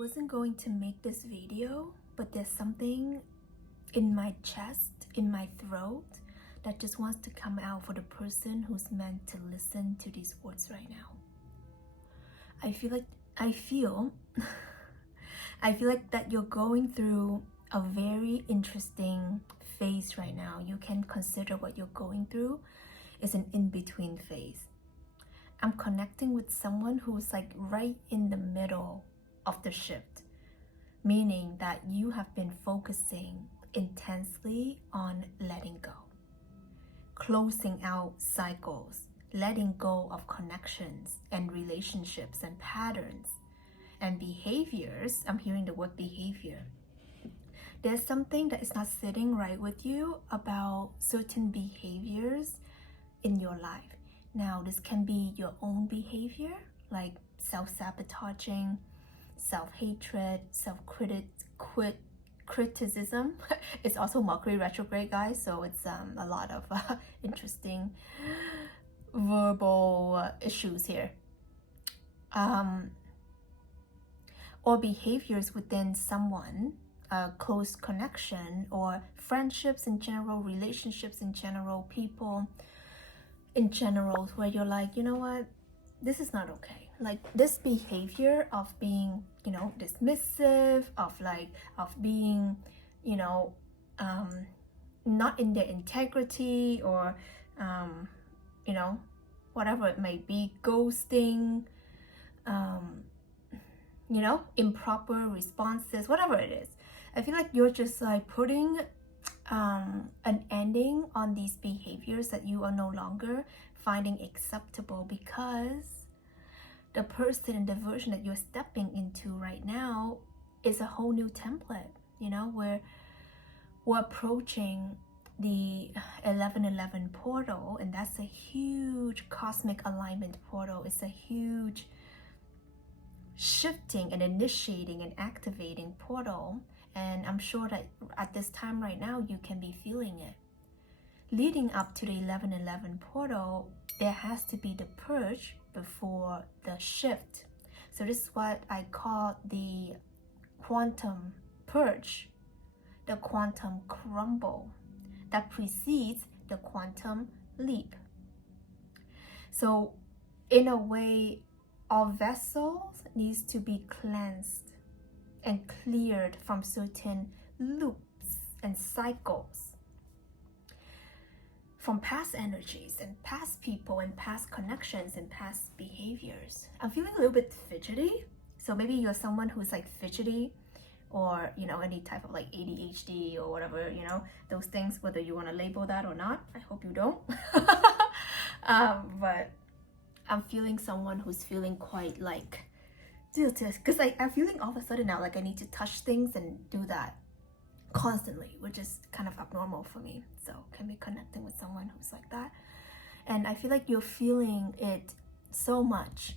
wasn't going to make this video, but there's something in my chest, in my throat, that just wants to come out for the person who's meant to listen to these words right now. I feel like that you're going through a very interesting phase right now. You can consider what you're going through is an in-between phase. I'm connecting with someone who's like right in the middle of the shift, meaning that you have been focusing intensely on letting go, closing out cycles, letting go of connections and relationships and patterns and behaviors. I'm hearing the word behavior. There's something that is not sitting right with you about certain behaviors in your life. Now, this can be your own behavior, like self-sabotaging, self-hatred, self-criticism. It's also Mercury retrograde, guys, so it's a lot of interesting verbal issues here. Or behaviors within someone, close connection, or friendships in general, relationships in general, people in general, where you're like, you know what, this is not okay. Like this behavior of being, dismissive, of being, not in their integrity, or, whatever it may be, ghosting, improper responses, whatever it is. I feel like you're just like putting an ending on these behaviors that you are no longer finding acceptable, because the person and the version that you're stepping into right now is a whole new template, where we're approaching the 1111 portal, and that's a huge cosmic alignment portal. It's a huge shifting and initiating and activating portal. And I'm sure that at this time right now, you can be feeling it. Leading up to the 1111 portal, there has to be the purge before the shift. So this is what I call the quantum purge, the quantum crumble that precedes the quantum leap. So in a way, our vessels needs to be cleansed and cleared from certain loops and cycles, from past energies and past people and past connections and past behaviors. I'm feeling a little bit fidgety, so maybe you're someone who's like fidgety, or any type of like ADHD or whatever, those things, whether you want to label that or not. I hope you don't. But I'm feeling someone who's feeling quite like, because I'm feeling all of a sudden now like I need to touch things and do that constantly, which is kind of abnormal for me. So can be connecting with someone who's like that. And I feel like you're feeling it so much.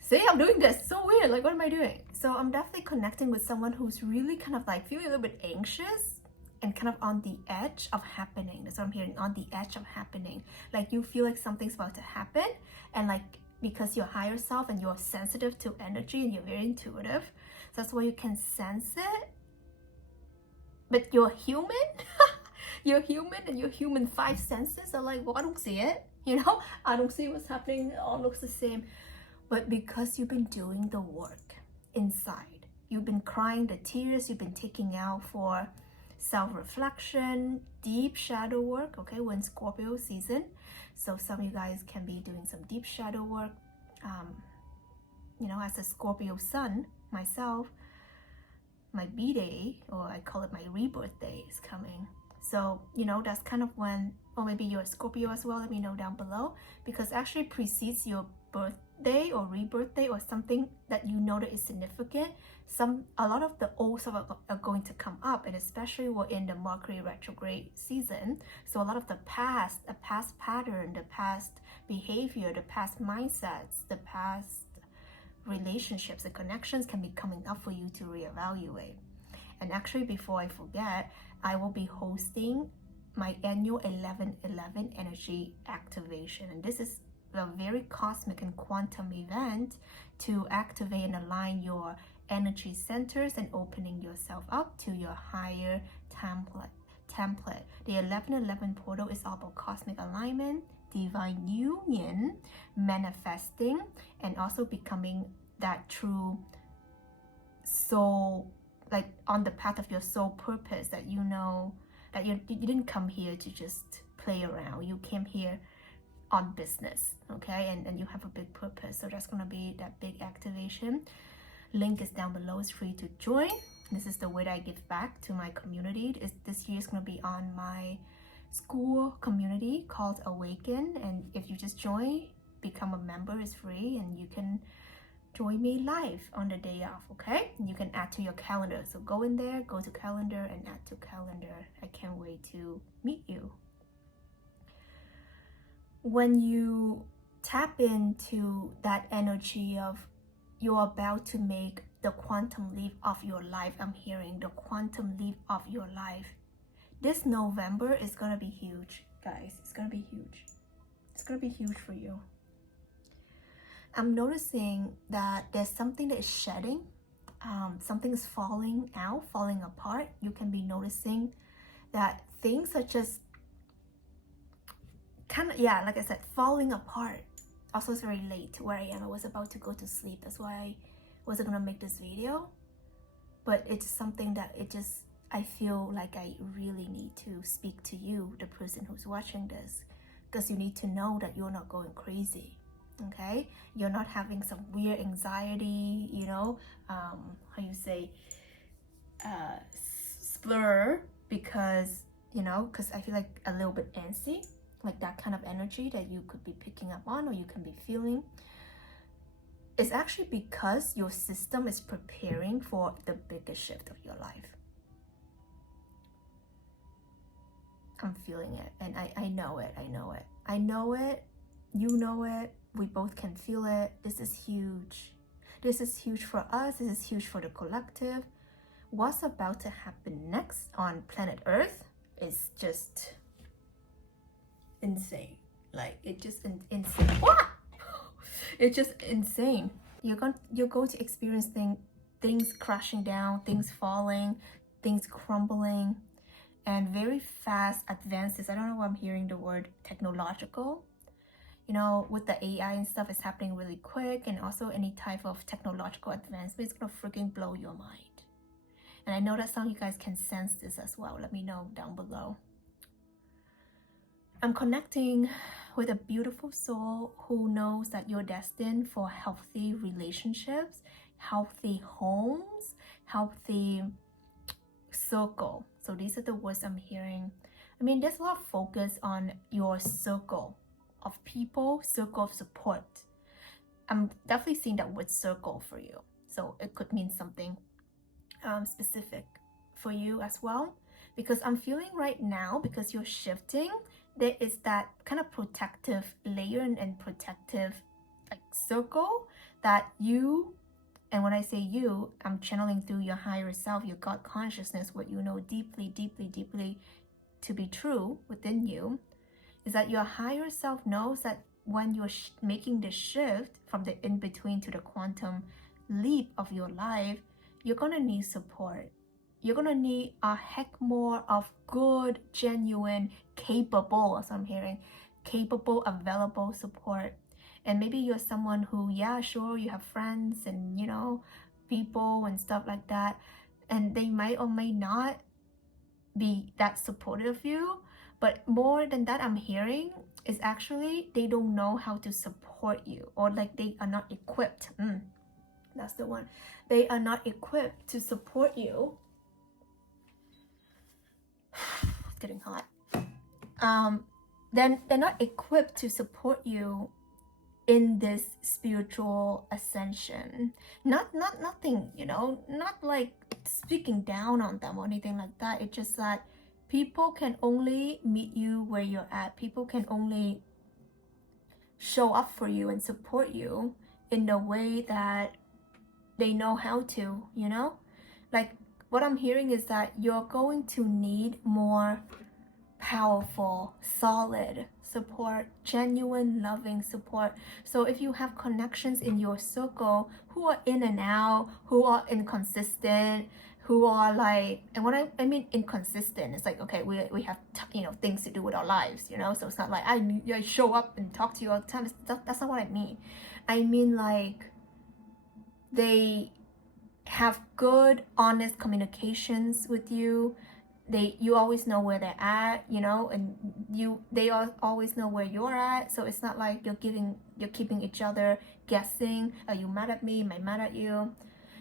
See, I'm doing this, so weird, like what am I doing? So I'm definitely connecting with someone who's really kind of like feeling a little bit anxious and kind of on the edge of happening. That's what I'm hearing, on the edge of happening. Like you feel like something's about to happen, and like because you're higher self and you're sensitive to energy and you're very intuitive, so that's why you can sense it. But you're human. You're human, and your human five senses are like, well, I don't see it, I don't see what's happening, it all looks the same. But because you've been doing the work inside, you've been crying the tears, you've been taking out for self-reflection, deep shadow work. Okay, we're in Scorpio season, so some of you guys can be doing some deep shadow work. As a Scorpio sun myself, my B-day, or I call it my rebirth day, is coming. So that's kind of when, or maybe you're a Scorpio as well, let me know down below, because actually precedes your birthday or rebirth day, or something that that is significant. A lot of the old stuff are going to come up, and especially we're in the Mercury retrograde season, so a lot of the past pattern, the past behavior, the past mindsets, the past relationships and connections can be coming up for you to reevaluate. And actually, before I forget, I will be hosting my annual 11/11 energy activation, and this is a very cosmic and quantum event to activate and align your energy centers and opening yourself up to your higher template. The 1111 portal is all about cosmic alignment, divine union, manifesting, and also becoming that true soul, like on the path of your soul purpose, that you know that you didn't come here to just play around. You came here on business, okay? And you have a big purpose. So that's gonna be that big activation. Link is down below. It's free to join. This is the way that I give back to my community. This year is gonna be on my school community called Awaken, and if you just join, become a member, it's free, and you can join me live on the day off, okay? And you can add to your calendar. So go in there, go to calendar and add to calendar. I can't wait to meet you. When you tap into that energy of you're about to make the quantum leap of your life, I'm hearing the quantum leap of your life. This November is gonna be huge, guys. It's gonna be huge. It's gonna be huge for you. I'm noticing that there's something that is shedding. Something is falling out, falling apart. You can be noticing that things are just kind of, yeah, like I said, falling apart. Also, it's very late where I am. I was about to go to sleep. That's why I wasn't gonna make this video. But it's something that I feel like I really need to speak to you, the person who's watching this, because you need to know that you're not going crazy, okay? You're not having some weird anxiety, you know, how you say, splur, because, you know, because I feel like a little bit antsy, like that kind of energy that you could be picking up on or you can be feeling. It's actually because your system is preparing for the biggest shift of your life. I'm feeling it, and I know it. I know it. I know it. You know it. We both can feel it. This is huge. This is huge for us. This is huge for the collective. What's about to happen next on planet Earth is just insane. Like, it just insane. What? It's just insane. You're going to experience things crashing down, things falling, things crumbling, and very fast advances. I don't know why I'm hearing the word technological. You know, with the AI and stuff, it's happening really quick, and also any type of technological advancement is gonna freaking blow your mind. And I know that some of you guys can sense this as well. Let me know down below. I'm connecting with a beautiful soul who knows that you're destined for healthy relationships, healthy homes, healthy circle. So these are the words I'm hearing. I mean, there's a lot of focus on your circle of people, circle of support. I'm definitely seeing that word circle for you. So it could mean something specific for you as well. Because I'm feeling right now, because you're shifting, there is that kind of protective layer and protective like circle that you, and when I say you, I'm channeling through your higher self, your God consciousness, what you know deeply, deeply, deeply to be true within you, is that your higher self knows that when you're making the shift from the in-between to the quantum leap of your life, you're gonna need support. You're gonna need a heck more of good, genuine, capable, as I'm hearing, capable, available support. And maybe you're someone who, yeah, sure, you have friends and, you know, people and stuff like that, and they might or may not be that supportive of you. But more than that, I'm hearing is actually they don't know how to support you, or like they are not equipped. That's the one. They are not equipped to support you. It's getting hot. Then they're not equipped to support you in this spiritual ascension. Nothing, you know, not like speaking down on them or anything like that. It's just that people can only meet you where you're at. People can only show up for you and support you in the way that they know how to, you know? Like, what I'm hearing is that you're going to need more powerful, solid support, genuine, loving support. So if you have connections in your circle who are in and out, who are inconsistent, who are like, and what I mean inconsistent, it's like, okay, we have things to do with our lives, so it's not like I show up and talk to you all the time. That's not what I mean. I mean like they have good, honest communications with you. You always know where they're at, and they always know where you're at. So it's not like you're keeping each other guessing. Are you mad at me? Am I mad at you?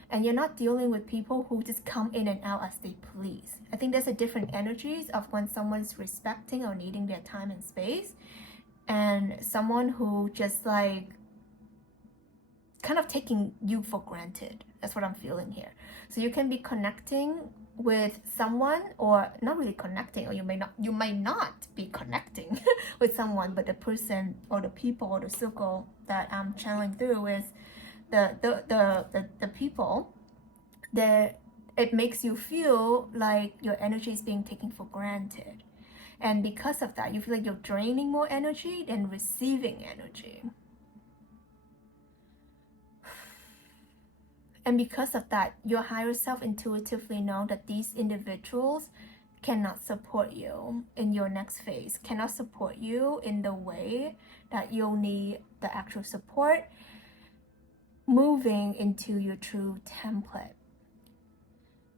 And you're not dealing with people who just come in and out as they please. I think there's a different energies of when someone's respecting or needing their time and space, and someone who just like kind of taking you for granted. That's what I'm feeling here. So you can be connecting with someone, or not really connecting, or you might not be connecting with someone, but the person or the people or the circle that I'm channeling through is the people that it makes you feel like your energy is being taken for granted. And because of that, you feel like you're draining more energy than receiving energy. And because of that, your higher self intuitively know that these individuals cannot support you in your next phase, cannot support you in the way that you'll need the actual support moving into your true template.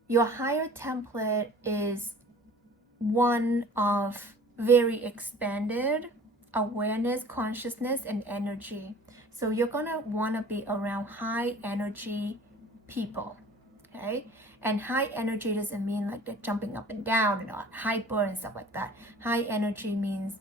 Your higher template is one of very expanded awareness, consciousness, and energy. So you're gonna wanna be around high energy people, okay? And high energy doesn't mean like they're jumping up and down and hyper and stuff like that. High energy means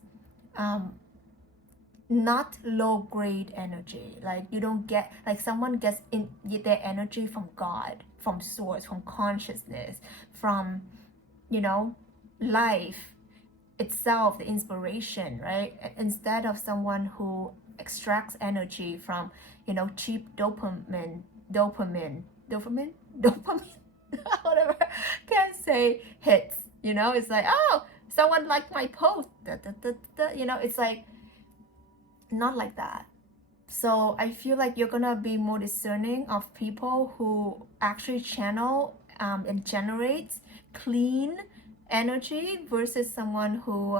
not low grade energy. Like you don't get, like someone gets in their energy from God, from source, from consciousness, from life itself, the inspiration, right? Instead of someone who extracts energy from cheap dopamine whatever, can't say hits. It's like, oh, someone liked my post, it's like not like that. So I feel like you're gonna be more discerning of people who actually channel and generates clean energy versus someone who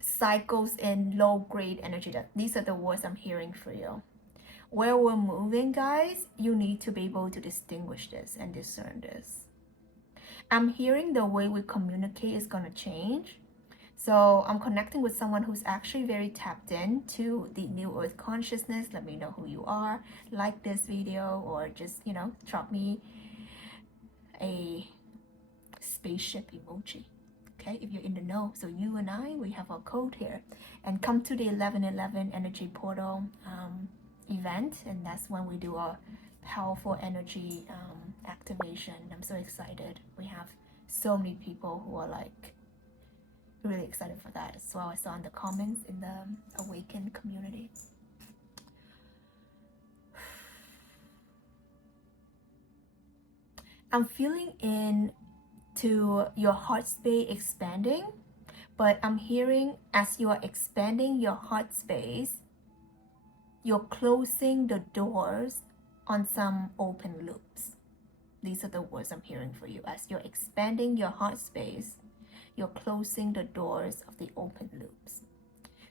cycles in low grade energy. These are the words I'm hearing for you. Where we're moving, guys, you need to be able to distinguish this and discern this. I'm hearing the way we communicate is going to change. So I'm connecting with someone who's actually very tapped into the New Earth consciousness. Let me know who you are. Like this video, or just, drop me a spaceship emoji. Okay, if you're in the know. So you and I, we have our code here. And come to the 1111 energy portal event, and that's when we do a powerful energy activation. I'm so excited. We have so many people who are like really excited for that as well. I saw in the comments in the Awaken community. I'm feeling into your heart space expanding, but I'm hearing as you are expanding your heart space, you're closing the doors on some open loops. These are the words I'm hearing for you. As you're expanding your heart space, you're closing the doors of the open loops.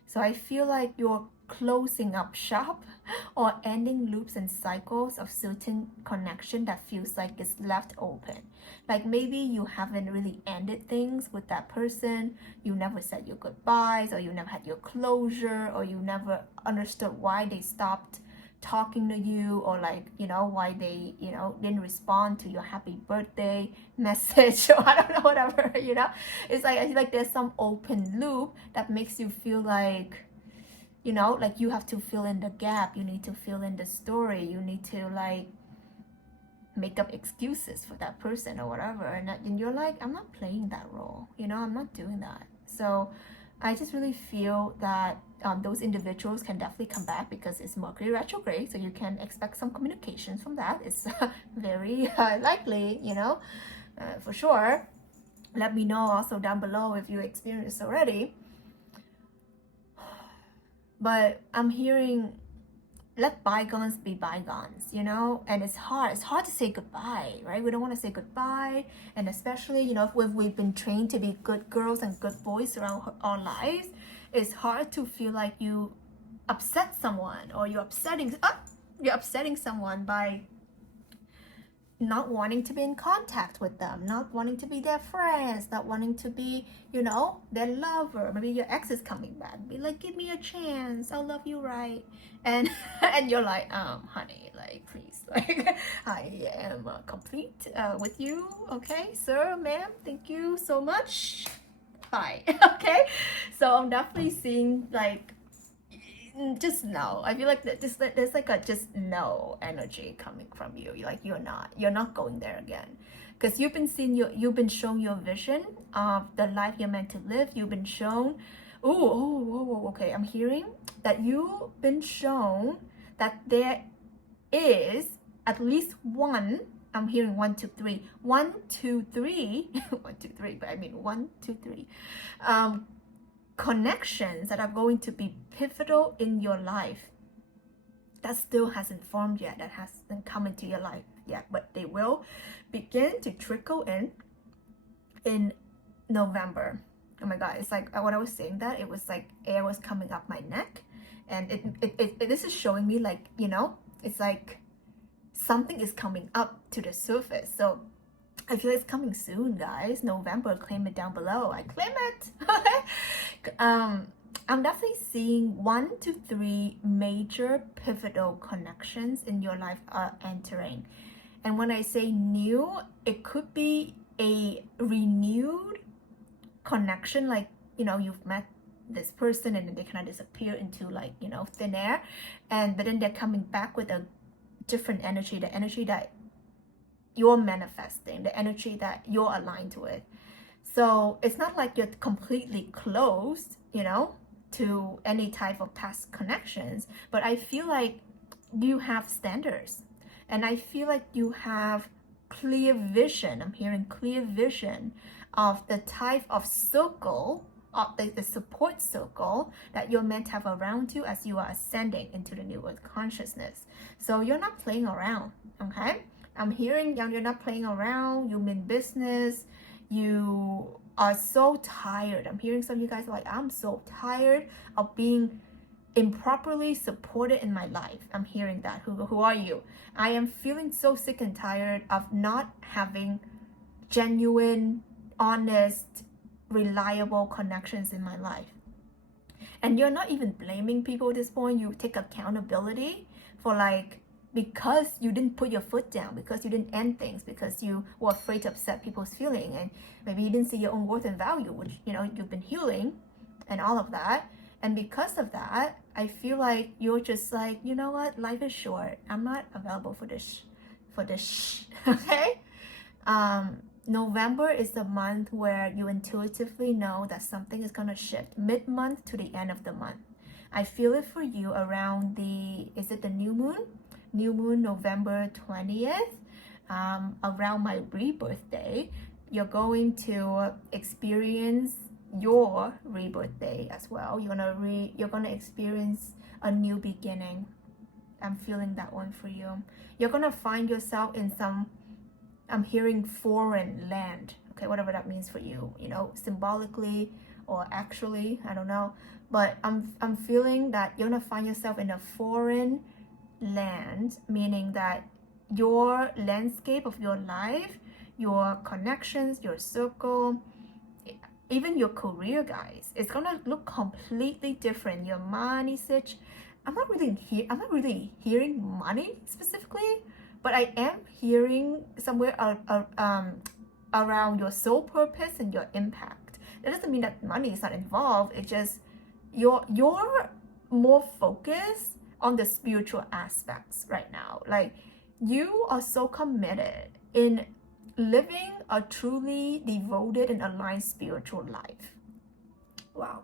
So I feel like you're closing up shop or ending loops and cycles of certain connection that feels like it's left open. Like maybe you haven't really ended things with that person, you never said your goodbyes, or you never had your closure, or you never understood why they stopped talking to you, or like why they didn't respond to your happy birthday message, or I don't know, whatever. It's like I feel like there's some open loop that makes you feel like like you have to fill in the gap, you need to fill in the story, you need to like make up excuses for that person or whatever, and you're like, I'm not playing that role, I'm not doing that. So I just really feel that those individuals can definitely come back because it's Mercury retrograde, so you can expect some communications from that. It's very likely, for sure. Let me know also down below if you experienced already. But I'm hearing, let bygones be bygones, you know. And it's hard to say goodbye, right? We don't want to say goodbye. And especially, you know, if we've been trained to be good girls and good boys around our lives, it's hard to feel like you upset someone, or you're upsetting someone by not wanting to be in contact with them, not wanting to be their friends, not wanting to be, you know, their lover. Maybe your ex is coming back, be like, give me a chance, I'll love you, right? And and you're like, honey, like, please, like, I am complete with you, okay, sir, ma'am, thank you so much, bye. Okay, so I'm definitely seeing like, just no. I feel like there's like a just no energy coming from you. Like you're not going there again, because you've been shown your vision of the life you're meant to live. You've been shown, okay, I'm hearing that you've been shown that there is at least one. I'm hearing 1, 2, 3, 1, 2, 3, 1, 2, 3, but I mean 1, 2, 3. Connections that are going to be pivotal in your life that still hasn't formed yet, that hasn't come into your life yet, but they will begin to trickle in November. Oh my god, it's like when I was saying that, it was like air was coming up my neck, and this is showing me, like, you know, it's like something is coming up to the surface. So I feel it's coming soon, guys. November, claim it down below. I claim it. I'm definitely seeing 1 to 3 major pivotal connections in your life are entering. And when I say new, it could be a renewed connection, like, you know, you've met this person and then they kind of disappear into, like, you know, thin air, but then they're coming back with a different energy, the energy that you're manifesting, the energy that you're aligned with. So it's not like you're completely closed, you know, to any type of past connections, but I feel like you have standards, and I feel like you have clear vision. I'm hearing clear vision of the type of circle, of the support circle that you're meant to have around you as you are ascending into the new earth consciousness. So you're not playing around, okay? I'm hearing you're not playing around, you mean business, you are so tired. I'm hearing some of you guys are like, I'm so tired of being improperly supported in my life. I'm hearing that. Who are you? I am feeling so sick and tired of not having genuine, honest, reliable connections in my life. And you're not even blaming people at this point. You take accountability for, like, because you didn't put your foot down, because you didn't end things, because you were afraid to upset people's feeling, and maybe you didn't see your own worth and value, which, you know, you've been healing and all of that. And because of that, I feel like you're just like, you know what, life is short, I'm not available for this okay? November is the month where you intuitively know that something is going to shift mid-month to the end of the month. I feel it for you around is it the new moon November 20th, around my rebirth day. You're going to experience your rebirth day as well. You're gonna experience a new beginning. I'm feeling that one for you. You're gonna find yourself in some, I'm hearing, foreign land, okay, whatever that means for you, you know, symbolically or actually, I don't know, but I'm feeling that you're gonna find yourself in a foreign land, meaning that your landscape of your life, your connections, your circle, even your career, guys, it's gonna look completely different. Your money situation, I'm not really hearing money specifically, but I am hearing somewhere around your soul purpose and your impact. That doesn't mean that money is not involved. It's just you're more focused on the spiritual aspects right now. Like, you are so committed in living a truly devoted and aligned spiritual life. Wow,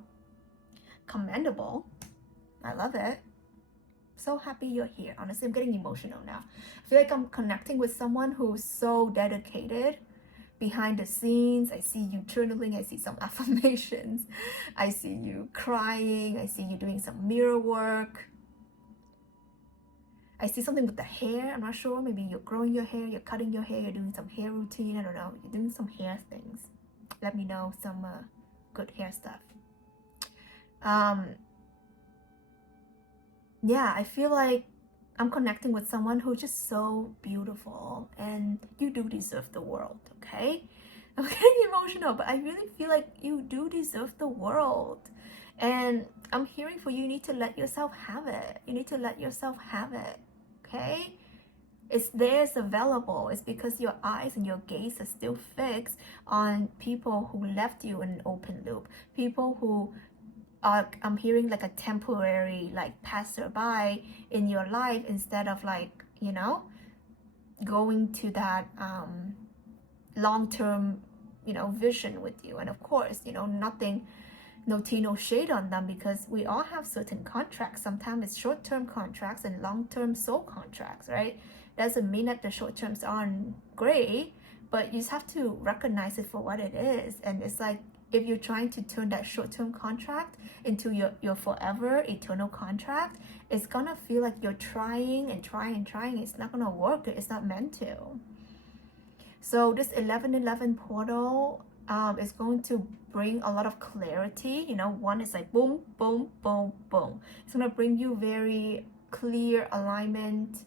commendable. I love it. So happy you're here. Honestly, I'm getting emotional now. I feel like I'm connecting with someone who's so dedicated behind the scenes. I see you journaling, I see some affirmations, I see you crying, I see you doing some mirror work. I see something with the hair. I'm not sure. Maybe you're growing your hair, you're cutting your hair, you're doing some hair routine. I don't know. You're doing some hair things. Let me know some good hair stuff. Yeah, I feel like I'm connecting with someone who's just so beautiful, and you do deserve the world, okay? I'm getting emotional, but I really feel like you do deserve the world. And I'm hearing for you, you need to let yourself have it. You need to let yourself have it, okay? It's there, it's available. It's because your eyes and your gaze are still fixed on people who left you in an open loop. People who are, I'm hearing like a temporary like passerby in your life, instead of like, you know, going to that long-term, you know, vision with you. And of course, you know, nothing, no tea, no shade on them, because we all have certain contracts. Sometimes it's short-term contracts and long-term soul contracts, right? Doesn't mean that the short-terms aren't great, but you just have to recognize it for what it is. And it's like, if you're trying to turn that short-term contract into your forever eternal contract, it's gonna feel like you're trying and trying and trying. It's not gonna work. It's not meant to. So this 1111 portal is going to bring a lot of clarity. You know, one is like boom, boom, boom, boom. It's gonna bring you very clear alignment,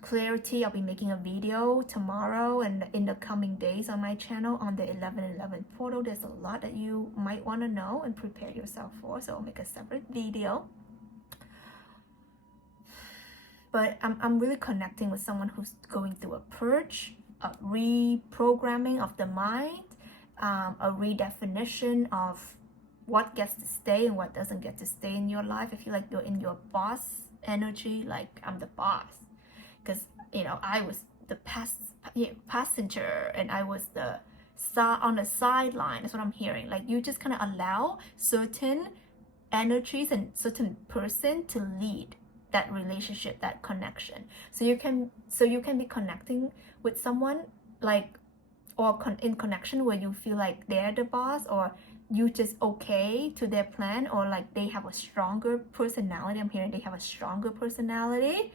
clarity. I'll be making a video tomorrow and in the coming days on my channel on the 1111 portal. There's a lot that you might want to know and prepare yourself for, so I'll make a separate video. But I'm really connecting with someone who's going through a purge, a reprogramming of the mind, a redefinition of what gets to stay and what doesn't get to stay in your life. I feel like you're in your boss energy, like I'm the boss. Because, you know, I was the passenger and I was the on the sideline. That's what I'm hearing. Like, you just kind of allow certain energies and certain person to lead that relationship, that connection. So you can be connecting with someone like, or in connection where you feel like they're the boss, or you just okay to their plan, or like they have a stronger personality. I'm hearing they have a stronger personality.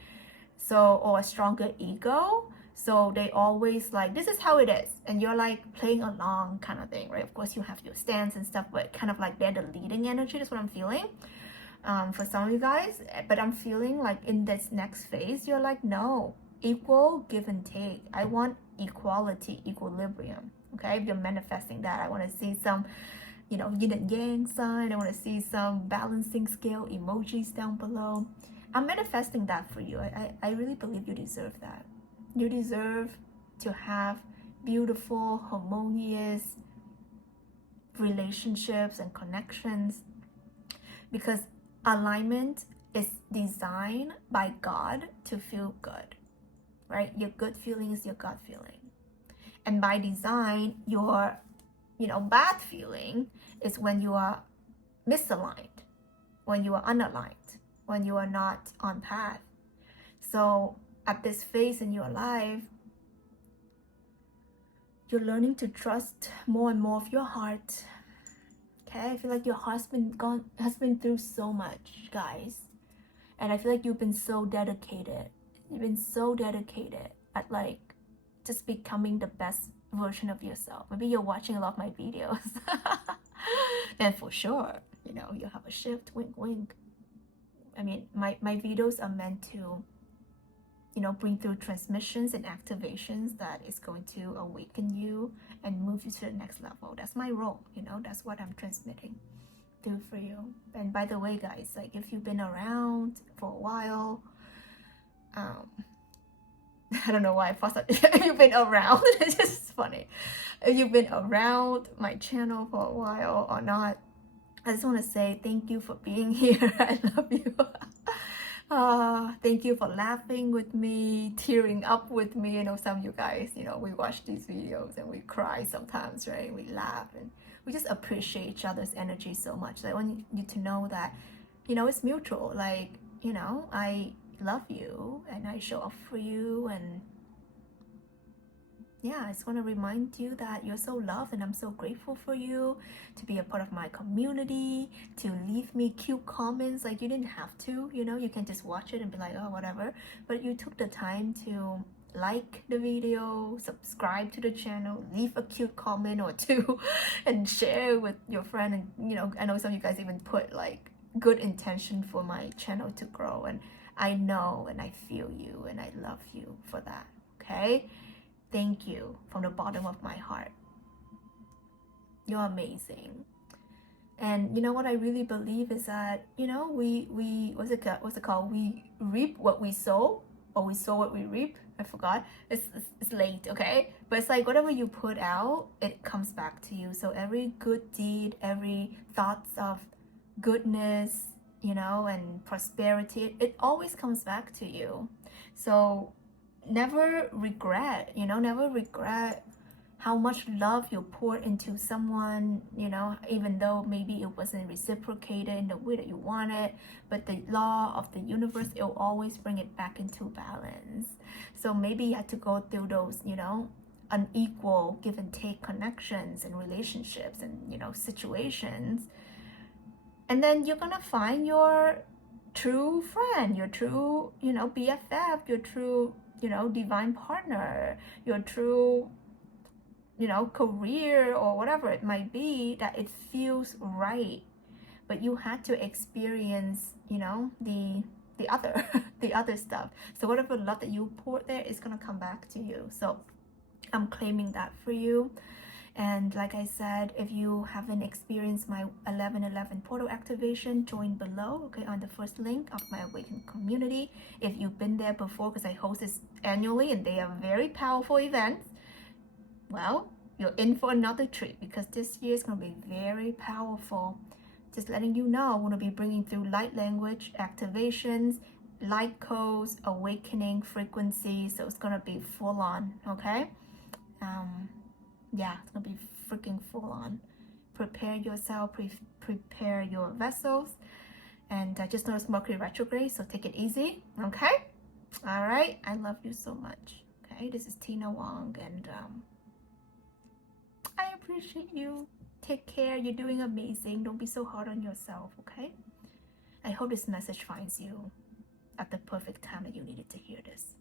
So, or a stronger ego. So they always like, this is how it is. And you're like playing along kind of thing, right? Of course you have your stance and stuff, but kind of like they're the leading energy. That's what I'm feeling for some of you guys. But I'm feeling like in this next phase, you're like, no, equal give and take. I want equality, equilibrium. Okay, if you're manifesting that, I want to see some, you know, yin and yang sign. I want to see some balancing scale emojis down below. I'm manifesting that for you. I really believe you deserve that. You deserve to have beautiful, harmonious relationships and connections, because alignment is designed by God to feel good, right? Your good feeling is your gut feeling. And by design, your, you know, bad feeling is when you are misaligned, when you are unaligned, when you are not on path. So at this phase in your life, you're learning to trust more and more of your heart. Okay, I feel like your heart's has been through so much, guys, and I feel like you've been so dedicated. You've been so dedicated at like just becoming the best version of yourself. Maybe you're watching a lot of my videos, and for sure, you know, you'll have a shift. Wink, wink. I mean, my videos are meant to, you know, bring through transmissions and activations that is going to awaken you and move you to the next level. That's my role, you know, that's what I'm transmitting through for you. And by the way, guys, like if you've been around for a while, I don't know why I paused. If you've been around, it's just funny. If you've been around my channel for a while or not, I just want to say thank you for being here. I love you. Thank you for laughing with me, tearing up with me. I know some of you guys, you know, we watch these videos and we cry sometimes, right? We laugh and we just appreciate each other's energy so much. I want you to know that, you know, it's mutual. Like, you know, I love you and I show up for you, and yeah, I just want to remind you that you're so loved, and I'm so grateful for you to be a part of my community, to leave me cute comments. Like, you didn't have to, you know, you can just watch it and be like, oh, whatever. But you took the time to like the video, subscribe to the channel, leave a cute comment or two, and share with your friend. And, you know, I know some of you guys even put like good intention for my channel to grow. And I know and I feel you and I love you for that, okay? Thank you from the bottom of my heart. You're amazing. And you know what I really believe is that, you know, we what's it called? We reap what we sow, or we sow what we reap. I forgot. It's late, okay? But it's like whatever you put out, it comes back to you. So every good deed, every thoughts of goodness, you know, and prosperity, it always comes back to you. So never regret, you know, never regret how much love you pour into someone, you know, even though maybe it wasn't reciprocated in the way that you wanted. But the law of the universe, it will always bring it back into balance. So maybe you had to go through those, you know, unequal give and take connections and relationships and, you know, situations. And then you're gonna find your true friend, your true, you know, BFF, your true, you know, divine partner, your true, you know, career or whatever it might be, that it feels right. But you had to experience, you know, the other the other stuff. So whatever love that you poured there is gonna come back to you. So I'm claiming that for you. And like I said, if you haven't experienced my 11/11 portal activation, join below, okay, on the first link of my awakened community. If you've been there before, because I host this annually and they are very powerful events, well, you're in for another treat, because this year is going to be very powerful. Just letting you know, I'm going to be bringing through light language activations, light codes, awakening frequencies. So it's going to be full on, okay? Yeah, it's gonna be freaking full on. Prepare yourself, prepare your vessels. And I just noticed Mercury retrograde, so take it easy, okay? All right, I love you so much. Okay, this is Tina Wong, and I appreciate you. Take care. You're doing amazing. Don't be so hard on yourself, okay? I hope this message finds you at the perfect time that you needed to hear this.